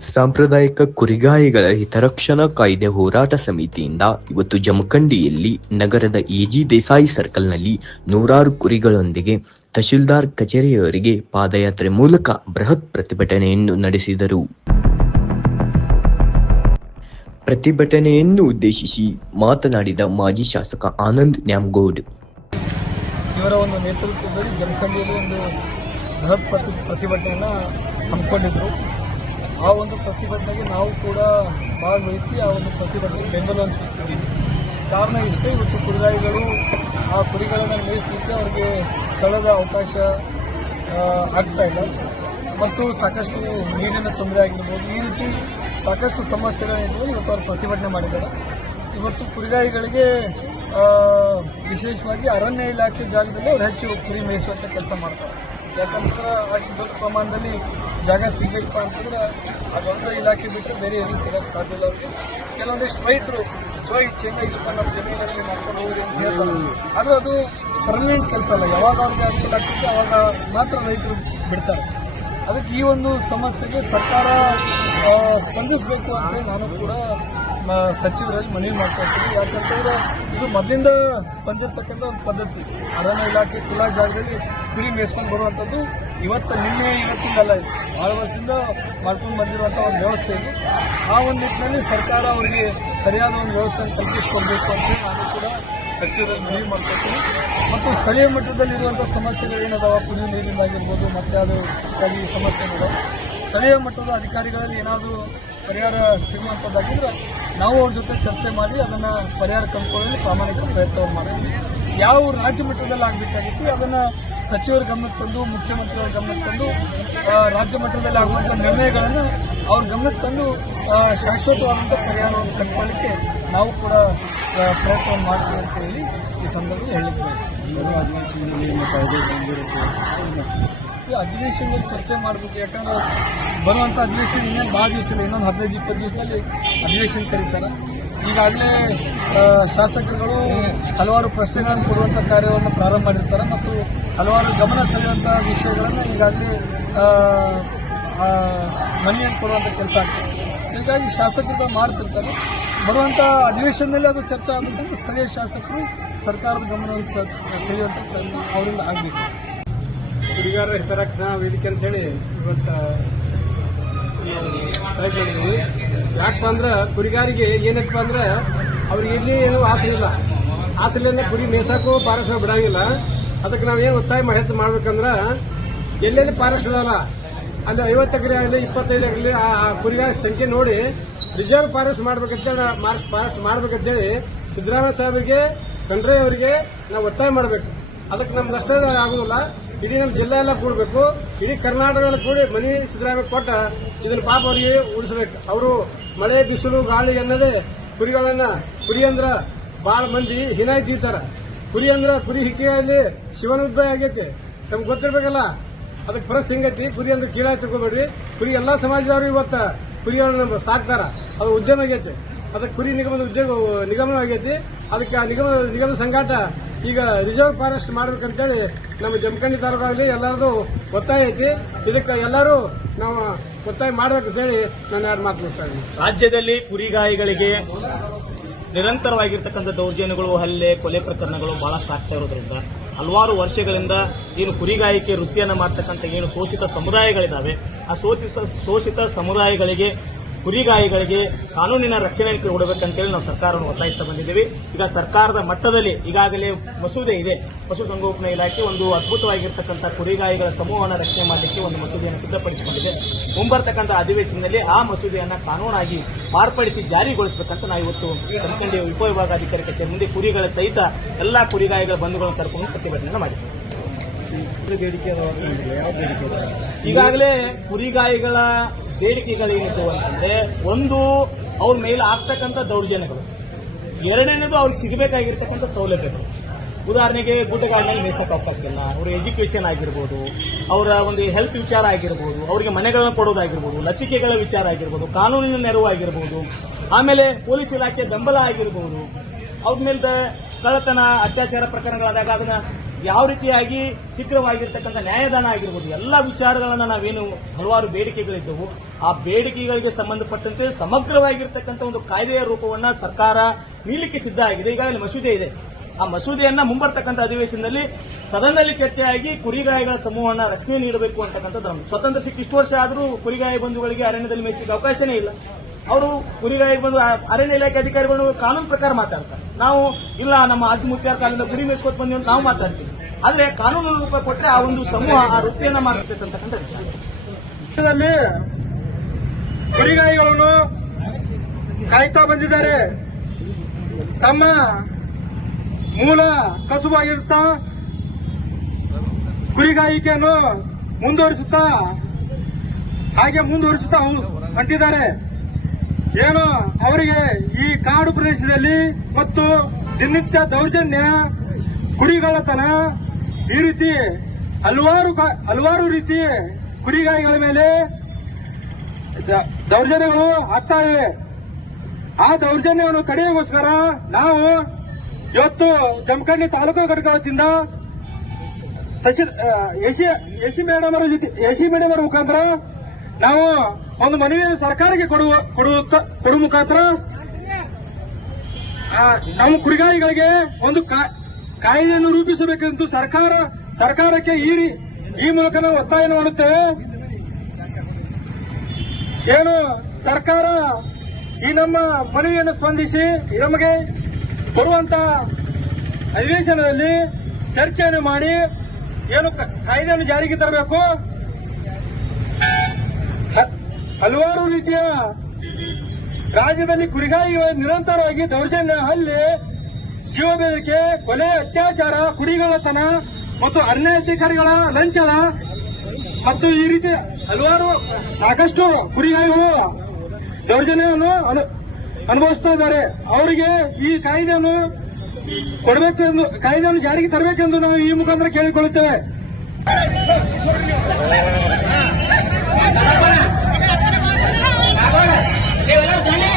ಸಾಂಪ್ರದಾಯಿಕ ಕುರಿಗಾಯಿಗಳ ಹಿತರಕ್ಷಣಾ ಕಾಯ್ದೆ ಹೋರಾಟ ಸಮಿತಿಯಿಂದ ಇವತ್ತು ಜಮಖಂಡಿಯಲ್ಲಿ ನಗರದ ಎಜಿ ದೇಸಾಯಿ ಸರ್ಕಲ್ನಲ್ಲಿ ನೂರಾರು ಕುರಿಗಳೊಂದಿಗೆ ತಹಶೀಲ್ದಾರ್ ಕಚೇರಿಯವರಿಗೆ ಪಾದಯಾತ್ರೆ ಮೂಲಕ ಬೃಹತ್ ಪ್ರತಿಭಟನೆಯನ್ನು ನಡೆಸಿದರು. ಪ್ರತಿಭಟನೆಯನ್ನು ಉದ್ದೇಶಿಸಿ ಮಾತನಾಡಿದ ಮಾಜಿ ಶಾಸಕ ಆನಂದ್ ನ್ಯಾಮ್ಗೌಡ್. ಇವರ ಒಂದು ನೇತೃತ್ವದಲ್ಲಿ ಜಮಖಂಡಿಯಲ್ಲಿ ಒಂದು ಬೃಹತ್ ಪ್ರತಿಭಟನೆಯನ್ನು ಹಮ್ಮಿಕೊಂಡಿದ್ರು. ಆ ಒಂದು ಪ್ರತಿಭಟನೆಗೆ ನಾವು ಕೂಡ ಭಾಗವಹಿಸಿ ಆ ಒಂದು ಪ್ರತಿಭಟನೆಗೆ ಬೆಂಬಲವನ್ನು ಸೂಚಿಸಿದ್ದೀವಿ ಕಾರಣ ಇಷ್ಟೇ, ಇವತ್ತು ಕುರಿಗಾಯಿಗಳು ಆ ಕುರಿಗಳನ್ನು ಮೇಯಿಸಲಿಕ್ಕೆ ಅವರಿಗೆ ಸ್ಥಳದ ಅವಕಾಶ ಆಗ್ತಾ ಇಲ್ಲ. ಮತ್ತು ಸಾಕಷ್ಟು ನೀರಿನ ತೊಂದರೆ ಆಗಿರ್ಬೋದು. ಈ ರೀತಿ ಸಾಕಷ್ಟು ಸಮಸ್ಯೆಗಳಿದ್ದು ಇವತ್ತು ಅವರು ಪ್ರತಿಭಟನೆ ಮಾಡಿದ್ದಾರೆ. ಇವತ್ತು ಕುರಿಗಾಯಿಗಳಿಗೆ ವಿಶೇಷವಾಗಿ ಅರಣ್ಯ ಇಲಾಖೆ ಜಾಗದಲ್ಲಿ ಅವರು ಹೆಚ್ಚು ಕುರಿ ಮೇಯಿಸುವಂಥ ಕೆಲಸ ಮಾಡ್ತಾರೆ. ಯಾಕಂದ್ರೆ ಅಷ್ಟು ದೊಡ್ಡ ಪ್ರಮಾಣದಲ್ಲಿ ಜಾಗ ಸಿಗಬೇಕು ಅಂತಂದ್ರೆ ಅದೊಂದು ಇಲಾಖೆ ಬಿಟ್ಟರೆ ಬೇರೆ ಎಲ್ಲೂ ಸಿಗಕ್ಕೆ ಸಾಧ್ಯ ಇಲ್ಲ ಅವ್ರಿಗೆ. ಕೆಲವೊಂದಿಷ್ಟು ರೈತರು ಸ್ವ ಇಚ್ಛೆಯಿಂದ ಇಲ್ಲಪ್ಪ ನಮ್ಮ ಜಮೀನಲ್ಲಿ ಮಾಡ್ಕೊಂಡು ಹೋಗ್ರಿ ಅಂತ ಹೇಳ್ತಾರೆ. ಆದರೆ ಅದು ಪರ್ಮನೆಂಟ್ ಕೆಲಸ ಅಲ್ಲ. ಯಾವಾಗ ಅವ್ರಿಗೆ ಅನುಕೂಲ ಆಗ್ತದೆ ಅವಾಗ ಮಾತ್ರ ರೈತರು ಬಿಡ್ತಾರೆ. ಅದಕ್ಕೆ ಈ ಒಂದು ಸಮಸ್ಯೆಗೆ ಸರ್ಕಾರ ಸ್ಪಂದಿಸಬೇಕು ಅಂತೇಳಿ ನಾನು ಕೂಡ ಸಚಿವರಲ್ಲಿ ಮನವಿ ಮಾಡ್ಕೊಳ್ತೀನಿ ಯಾಕಂತಂದ್ರೆ ಇದು ಮೊದಲಿಂದ ಬಂದಿರತಕ್ಕಂಥ ಒಂದು ಪದ್ಧತಿ. ಅರಣ್ಯ ಇಲಾಖೆ ಕುಲ ಜಾಗದಲ್ಲಿ ಕುರಿ ಮೇಯಿಸ್ಕೊಂಡು ಬರುವಂಥದ್ದು ಇವತ್ತು ನಿನ್ನೆ ಇವತ್ತಿಂದಲ್ಲ ಭಾಳ ವರ್ಷದಿಂದ ಮಾಡ್ಕೊಂಡು ಬಂದಿರುವಂಥ ಒಂದು ವ್ಯವಸ್ಥೆ ಇದೆ. ಆ ಒಂದು ನಿಟ್ಟಿನಲ್ಲಿ ಸರ್ಕಾರ ಅವರಿಗೆ ಸರಿಯಾದ ಒಂದು ವ್ಯವಸ್ಥೆಯನ್ನು ಕಲ್ಪಿಸಿಕೊಡ್ಬೇಕು ಅಂತ ನಾನು ಕೂಡ ಸಚಿವರು ಮನವಿ ಮಾಡ್ಕೊಳ್ತೀನಿ. ಮತ್ತು ಸ್ಥಳೀಯ ಮಟ್ಟದಲ್ಲಿರುವಂಥ ಸಮಸ್ಯೆಗಳು ಏನದಾವ ಕುಡಿಯುವ ನೀರಿಂದಾಗಿರ್ಬೋದು ಮತ್ತೆ ಅದು ಇತ್ಯಾದಿ ಸಮಸ್ಯೆಗಳು ಸ್ಥಳೀಯ ಮಟ್ಟದ ಅಧಿಕಾರಿಗಳಲ್ಲಿ ಏನಾದರೂ ಪರಿಹಾರ ಸಿಗುವಂಥದ್ದಾಗಿದ್ರೆ ನಾವು ಅವ್ರ ಜೊತೆ ಚರ್ಚೆ ಮಾಡಿ ಅದನ್ನು ಪರಿಹಾರ ಕಂಡುಕೊಳ್ಳಲು ಪ್ರಾಮಾಣಿಕ ಪ್ರಯತ್ನವನ್ನು ಮಾಡಿದ್ವಿ ಯಾವ ರಾಜ್ಯ ಮಟ್ಟದಲ್ಲಿ ಆಗಬೇಕಾಗಿತ್ತು ಅದನ್ನು ಸಚಿವರ ಗಮನಕ್ಕೆ ತಂದು ಮುಖ್ಯಮಂತ್ರಿಯವರ ಗಮನಕ್ಕೆ ತಂದು ರಾಜ್ಯ ಮಟ್ಟದಲ್ಲಿ ಆಗುವಂಥ ನಿರ್ಣಯಗಳನ್ನು ಅವ್ರ ಗಮನಕ್ಕೆ ತಂದು ಶಾಶ್ವತವಾದಂಥ ಪರಿಹಾರವನ್ನು ಕಂಡುಕೊಳ್ಳಿಕ್ಕೆ ನಾವು ಕೂಡ ಪ್ರಯತ್ನ ಮಾಡ್ತೀವಿ ಅಂತ ಹೇಳಿ ಈ ಸಂದರ್ಭದಲ್ಲಿ ಹೇಳಿದ್ದೇವೆ ಈ ಅಧಿವೇಶನದಲ್ಲಿ ಚರ್ಚೆ ಮಾಡಬೇಕು ಯಾಕಂದ್ರೆ ಬರುವಂಥ ಅಧಿವೇಶನ ಇನ್ನೊಂದು ಭಾಳ ದಿವಸ ಇನ್ನೊಂದು ಹದಿನೈದು ಇಪ್ಪತ್ತು ದಿವಸದಲ್ಲಿ ಅಧಿವೇಶನ ಕರೀತಾರೆ. ಈಗಾಗಲೇ ಶಾಸಕರುಗಳು ಹಲವಾರು ಪ್ರಶ್ನೆಗಳನ್ನು ಕೊಡುವಂಥ ಕಾರ್ಯವನ್ನು ಪ್ರಾರಂಭ ಮಾಡಿರ್ತಾರೆ ಮತ್ತು ಹಲವಾರು ಗಮನ ಸೆಳೆಯುವಂಥ ವಿಷಯಗಳನ್ನು ಈಗಾಗಲೇ ಮನೆಯನ್ನು ಕೊಡುವಂಥ ಕೆಲಸ ಆಗ್ತದೆ. ಹೀಗಾಗಿ ಶಾಸಕರುಗಳು ಮಾಡ್ತಿರ್ತಾರೆ. ಬರುವಂಥ ಅಧಿವೇಶನದಲ್ಲಿ ಅದು ಚರ್ಚೆ ಆಗಬೇಕಂದ್ರೆ ಸ್ಥಳೀಯ ಶಾಸಕರು ಸರ್ಕಾರದ ಗಮನವನ್ನು ಸೆಳೆಯುವಂಥ ಪ್ರಯತ್ನ ಅವರಿಂದ ಆಗಬೇಕು. ಕುರಿಗಾರರ ಹಿತರಕ್ಷಣಾ ವೇದಿಕೆ ಅಂತೇಳಿ ಇವತ್ತು ಯಾಕಪ್ಪ ಅಂದ್ರೆ ಕುರಿಗಾರಿಗೆ ಏನಪ್ಪ ಅಂದ್ರೆ ಅವ್ರಿಗೆ ಇಲ್ಲಿ ಏನು ಆಸರೆ ಇಲ್ಲ. ಆಸರೆಯಿಂದ ಕುರಿ ಮೇಸಾಕು ಪಾರಕ್ಷ ಬಿಡಂಗಿಲ್ಲ. ಅದಕ್ಕೆ ನಾವೇನು ಒತ್ತಾಯ ಮಾಡಿ ಹೆಚ್ಚು ಮಾಡ್ಬೇಕಂದ್ರೆ ಎಲ್ಲೆಲ್ಲಿ ಪಾರಕ್ಷ ಇದಾವಲ್ಲ ಅಲ್ಲಿ ಐವತ್ತು ಎಕರೆ ಆಗಲಿ, ಇಪ್ಪತ್ತೈದು ಎಕರೆ ಆ ಕುರಿಗಾರ ಸಂಖ್ಯೆ ನೋಡಿ ರಿಸರ್ವ್ ಫಾರೆಸ್ಟ್ ಮಾಡ್ಬೇಕಂತೇಳಿ ಫಾರೆಸ್ಟ್ ಮಾಡ್ಬೇಕಂತೇಳಿ ಸಿದ್ದರಾಮಯ್ಯ ಸಾಹೇಬರಿಗೆ, ಖಂಡ್ರೆ ಅವರಿಗೆ ನಾವು ಒತ್ತಾಯ ಮಾಡಬೇಕು. ಅದಕ್ಕೆ ನಮ್ಗೆ ಅಷ್ಟೇ ಆಗುದಿಲ್ಲ. ಇಡೀ ನಮ್ಮ ಜಿಲ್ಲೆ ಎಲ್ಲ ಕೂಡಬೇಕು. ಇಡೀ ಕರ್ನಾಟಕ ಎಲ್ಲ ಕೂಡಿ ಮನಿ ಸಿದ್ದರಾಮಯ್ಯ ಕೊಟ್ಟ ಇದನ್ನು ಪಾಪ ಅವರಿಗೆ ಉಳಿಸಬೇಕು. ಅವರು ಮಳೆ, ಬಿಸಿಲು, ಗಾಳಿ ಅನ್ನೋದೇ ಕುರಿಗಳನ್ನ ಕುರಿ ಅಂದ್ರ ಬಹಳ ಮಂದಿ ಹಿನಾಯಿ ತೀರ್ತಾರ ಕುರಿ ಅಂದ್ರ ಕುರಿ ಹಿಕ್ಕಿಯಲ್ಲಿ ಶಿವನ ಉದ್ಭವ ಆಗೈತಿ ನಮ್ಗೆ ಗೊತ್ತಿರ್ಬೇಕಲ್ಲ? ಅದಕ್ಕೆ ಪರಿಸ್ಥಿತಿ ಹಿಂಗೈತಿ? ಕುರಿ ಅಂದ್ರೆ ಕೀಳಾಗಿ ತಿಳ್ಕೊಬೇಡ್ರಿ. ಕುರಿ ಎಲ್ಲಾ ಸಮಾಜದವರು ಇವತ್ತ ಕುರಿಗಳನ್ನ ಸಾಕ್ತಾರ. ಅದು ಉದ್ಯಮ ಆಗೈತಿ. ಅದಕ್ಕೆ ಕುರಿ ನಿಗಮದ ಉದ್ಯೋಗ ನಿಗಮ ಆಗೈತಿ. ಅದಕ್ಕೆ ಆ ನಿಗಮ ನಿಗಮ ಸಂಘಾಟ ಈಗ ರಿಸರ್ವ್ ಫಾರೆಸ್ಟ್ ಮಾಡ್ಬೇಕಂತೇಳಿ ನಮ್ಮ ಜಮಖಂಡಿ ತಾಲೂಕಾಗಲಿ ಎಲ್ಲರದು ಒತ್ತಾಯ ಐತಿ. ಇದಕ್ಕೆ ಎಲ್ಲರೂ ನಾವು ಒತ್ತಾಯ ಮಾಡ್ಬೇಕಂತೇಳಿ ನಾನು ಎರಡು ಮಾತು ಇದ್ದೀನಿ. ರಾಜ್ಯದಲ್ಲಿ ಕುರಿಗಾಯಿಗಳಿಗೆ ನಿರಂತರವಾಗಿರ್ತಕ್ಕಂಥ ದೌರ್ಜನ್ಯಗಳು, ಹಲ್ಲೆ, ಕೊಲೆ ಪ್ರಕರಣಗಳು ಬಹಳಷ್ಟು ಆಗ್ತಾ ಇರೋದ್ರಿಂದ ಹಲವಾರು ವರ್ಷಗಳಿಂದ ಏನು ಕುರಿಗಾಯಿಕೆ ವೃತ್ತಿಯನ್ನು ಮಾಡ್ತಕ್ಕಂಥ ಏನು ಶೋಷಿತ ಸಮುದಾಯಗಳಿದ್ದಾವೆ ಆ ಶೋಷಿತ ಶೋಷಿತ ಸಮುದಾಯಗಳಿಗೆ ಕುರಿಗಾಯಿಗಳಿಗೆ ಕಾನೂನಿನ ರಕ್ಷಣೆ ಕೊಡಬೇಕಂತೇಳಿ ನಾವು ಸರ್ಕಾರವನ್ನು ಒತ್ತಾಯಿಸ್ತಾ ಬಂದಿದ್ದೀವಿ. ಈಗ ಸರ್ಕಾರದ ಮಟ್ಟದಲ್ಲಿ ಈಗಾಗಲೇ ಮಸೂದೆ ಇದೆ. ಪಶುಸಂಗೋಪನಾ ಇಲಾಖೆ ಒಂದು ಅದ್ಭುತವಾಗಿರ್ತಕ್ಕಂಥ ಕುರಿಗಾಯಿಗಳ ಸಮೂಹವನ್ನು ರಕ್ಷಣೆ ಮಾಡಲಿಕ್ಕೆ ಒಂದು ಮಸೂದೆಯನ್ನು ಸಿದ್ಧಪಡಿಸಿಕೊಂಡಿದೆ. ಮುಂಬರ್ತಕ್ಕಂಥ ಅಧಿವೇಶನದಲ್ಲಿ ಆ ಮಸೂದೆಯನ್ನು ಕಾನೂನಾಗಿ ಮಾರ್ಪಡಿಸಿ ಜಾರಿಗೊಳಿಸಬೇಕಂತ ನಾವು ಇವತ್ತು ಜಮಖಂಡಿ ಉಪವಿಭಾಗಾಧಿಕಾರಿ ಕಚೇರಿ ಮುಂದೆ ಕುರಿಗಳ ಸಹಿತ ಎಲ್ಲಾ ಕುರಿಗಾಯಿಗಳ ಬಂಧುಗಳನ್ನು ಕರ್ಕೊಂಡು ಪ್ರತಿಭಟನೆ ಮಾಡಿದ್ದೀವಿ ಈಗಾಗಲೇ ಕುರಿಗಾಯಿಗಳ ಬೇಡಿಕೆಗಳೇನಿದ್ದವು ಅಂತಂದ್ರೆ ಒಂದು ಅವ್ರ ಮೇಲೆ ಆಗ್ತಕ್ಕಂಥ ದೌರ್ಜನ್ಯಗಳು. ಎರಡನೇದು ಅವ್ರಿಗೆ ಸಿಗಬೇಕಾಗಿರ್ತಕ್ಕಂಥ ಸೌಲಭ್ಯಗಳು. ಉದಾಹರಣೆಗೆ ಗುಡ್ಡಗಾಡಿನಲ್ಲಿ ಮೇಸಕ್ಕೆ ಅವಕಾಶ ಇಲ್ಲ ಅವ್ರ ಎಜುಕೇಶನ್ ಆಗಿರ್ಬೋದು ಅವರ ಒಂದು ಹೆಲ್ತ್ ವಿಚಾರ ಆಗಿರ್ಬೋದು ಅವರಿಗೆ ಮನೆಗಳನ್ನ ಕೊಡೋದಾಗಿರ್ಬೋದು ಲಸಿಕೆಗಳ ವಿಚಾರ ಆಗಿರ್ಬೋದು ಕಾನೂನಿನ ನೆರವು ಆಗಿರ್ಬೋದು ಆಮೇಲೆ ಪೊಲೀಸ್ ಇಲಾಖೆ ಬೆಂಬಲ ಆಗಿರ್ಬೋದು ಅವ್ರ ಮೇಲೆ ಕಳ್ಳತನ ಅತ್ಯಾಚಾರ ಪ್ರಕರಣಗಳಾದಾಗ ಅದನ್ನ ಯಾವ ರೀತಿಯಾಗಿ ಶೀಘ್ರವಾಗಿರ್ತಕ್ಕಂಥ ನ್ಯಾಯದಾನ ಆಗಿರ್ಬೋದು, ಎಲ್ಲ ವಿಚಾರಗಳನ್ನು ನಾವೇನು ಹಲವಾರು ಬೇಡಿಕೆಗಳಿದ್ದವು, ಆ ಬೇಡಿಕೆಗಳಿಗೆ ಸಂಬಂಧಪಟ್ಟಂತೆ ಸಮಗ್ರವಾಗಿರ್ತಕ್ಕಂಥ ಒಂದು ಕಾಯ್ದೆಯ ರೂಪವನ್ನ ಸರ್ಕಾರ ನೀಡಲಿಕ್ಕೆ ಸಿದ್ಧ ಆಗಿದೆ ಈಗಾಗಲೇ ಮಸೂದೆ ಇದೆ ಆ ಮಸೂದೆಯನ್ನ ಮುಂಬರ್ತಕ್ಕಂಥ ಅಧಿವೇಶನದಲ್ಲಿ ಸದನದಲ್ಲಿ ಚರ್ಚೆಯಾಗಿ ಕುರಿಗಾಯಿಗಳ ಸಮೂಹವನ್ನು ರಕ್ಷಣೆ ನೀಡಬೇಕು ಅಂತಕ್ಕಂಥದ್ದು. ಸ್ವತಂತ್ರ ಸಿಕ್ಕಿಷ್ಟು ವರ್ಷ ಆದರೂ ಕುರಿಗಾಯಿ ಬಂಧುಗಳಿಗೆ ಅರಣ್ಯದಲ್ಲಿ ಮೇಯಿಸಲಿಕ್ಕೆ ಅವಕಾಶನೇ ಇಲ್ಲ ಅವರು ಕುರಿಗಾಯಿ ಬಂದು ಅರಣ್ಯ ಇಲಾಖೆ ಅಧಿಕಾರಿಗಳು ಕಾನೂನು ಪ್ರಕಾರ ಮಾತಾಡ್ತಾರೆ. ನಾವು ಇಲ್ಲ, ನಮ್ಮ ಅಜ್ಜಿ ಮುತ್ಯಾರ ಕಾಲದಿಂದ ಗುರಿ ಮೇಸ್ಕೋತ್ ಬಂದಿ ನಾವು ಮಾತಾಡ್ತೀವಿ. ಆದ್ರೆ ಕಾನೂನು ರೂಪ ಕೊಟ್ಟರೆ ಆ ಒಂದು ಸಮೂಹ ಆ ವೃತ್ತಿಯನ್ನ ಮಾಡ್ತೈತೆ ವಿಚಾರ. ಕುರಿಗಾಯಿಗಳನ್ನು ಕಾಯ್ತಾ ಬಂದಿದ್ದಾರೆ. ತಮ್ಮ ಮೂಲ ಕಸುಬಾಗಿರುತ್ತಾ ಕುರಿಗಾಯಿಕೆಯನ್ನು ಮುಂದುವರಿಸುತ್ತಾ, ಹಾಗೆ ಮುಂದುವರಿಸುತ್ತಾ ಹೊಂಟಿದ್ದಾರೆ ಏನು ಅವರಿಗೆ ಈ ಕಾಡು ಪ್ರದೇಶದಲ್ಲಿ ಮತ್ತು ದಿನನಿತ್ಯ ದೌರ್ಜನ್ಯ, ಕುರಿಗಳತನ, ಈ ರೀತಿ ಹಲವಾರು ಹಲವಾರು ರೀತಿ ಕುರಿಗಾಯಿಗಳ ಮೇಲೆ ದೌರ್ಜನ್ಯಗಳು ಆಗ್ತಾ ಇವೆ ಆ ದೌರ್ಜನ್ಯವನ್ನು ತಡೆಯೋಗೋಸ್ಕರ ನಾವು ಇವತ್ತು ಜಮಖಂಡಿ ತಾಲೂಕು ಘಟಕದಿಂದ ಎಸಿ ಮೇಡಮ್ ಅವರ ಜೊತೆ, ಎಸಿ ಮೇಡಮ್ ಅವರ ಮುಖಾಂತರ ನಾವು ಒಂದು ಮನವಿಯನ್ನು ಸರ್ಕಾರಕ್ಕೆ ಕೊಡುವ ಕೊಡುವ ಮುಖಾಂತರ ನಮ್ಮ ಕುರಿಗಾಯಿಗಳಿಗೆ ಒಂದು ಕಾಯ್ದೆಯನ್ನು ರೂಪಿಸಬೇಕೆಂದು ಸರ್ಕಾರ, ಸರ್ಕಾರಕ್ಕೆ ಈ ಈ ಮೂಲಕ ಒತ್ತಾಯ ಮಾಡುತ್ತೇವೆ. ಏನು ಸರ್ಕಾರ ಈ ನಮ್ಮ ಮನವಿಯನ್ನು ಸ್ಪಂದಿಸಿ ನಮಗೆ ಬರುವಂತ ಅಧಿವೇಶನದಲ್ಲಿ ಚರ್ಚೆಯನ್ನು ಮಾಡಿ, ಏನು ಕಾಯ್ದೆಯನ್ನು ಜಾರಿಗೆ ತರಬೇಕು. ಹಲವಾರು ರೀತಿಯ ರಾಜ್ಯದಲ್ಲಿ ಕುರಿಗಾಯಿ ನಿರಂತರವಾಗಿ ದೌರ್ಜನ್ಯ, ಹಲ್ಲೆ, ಜೀವ ಬೆದರಿಕೆ, ಕೊಲೆ, ಅತ್ಯಾಚಾರ ಕುಡಿಗಳತನ ಮತ್ತು ಅರಣ್ಯಾಧಿಕಾರಿಗಳ ಲಂಚನ ಮತ್ತು ಈ ರೀತಿ ಹಲವಾರು ಸಾಕಷ್ಟು ಕುರಿಗಾಯಿಗಳು ದೌರ್ಜನ್ಯವನ್ನು ಅನು- ಅನುಭವಿಸ್ತಾ ಇದ್ದಾರೆ. ಅವರಿಗೆ ಈ ಕಾಯ್ದೆಯನ್ನು ಕೊಡಬೇಕು ಎಂದು ಕಾಯ್ದೆಯನ್ನು ಜಾರಿಗೆ ತರಬೇಕೆಂದು ನಾವು ಈ ಮುಖಾಂತರ ಕೇಳಿಕೊಳ್ಳುತ್ತೇವೆ. Eu era Dani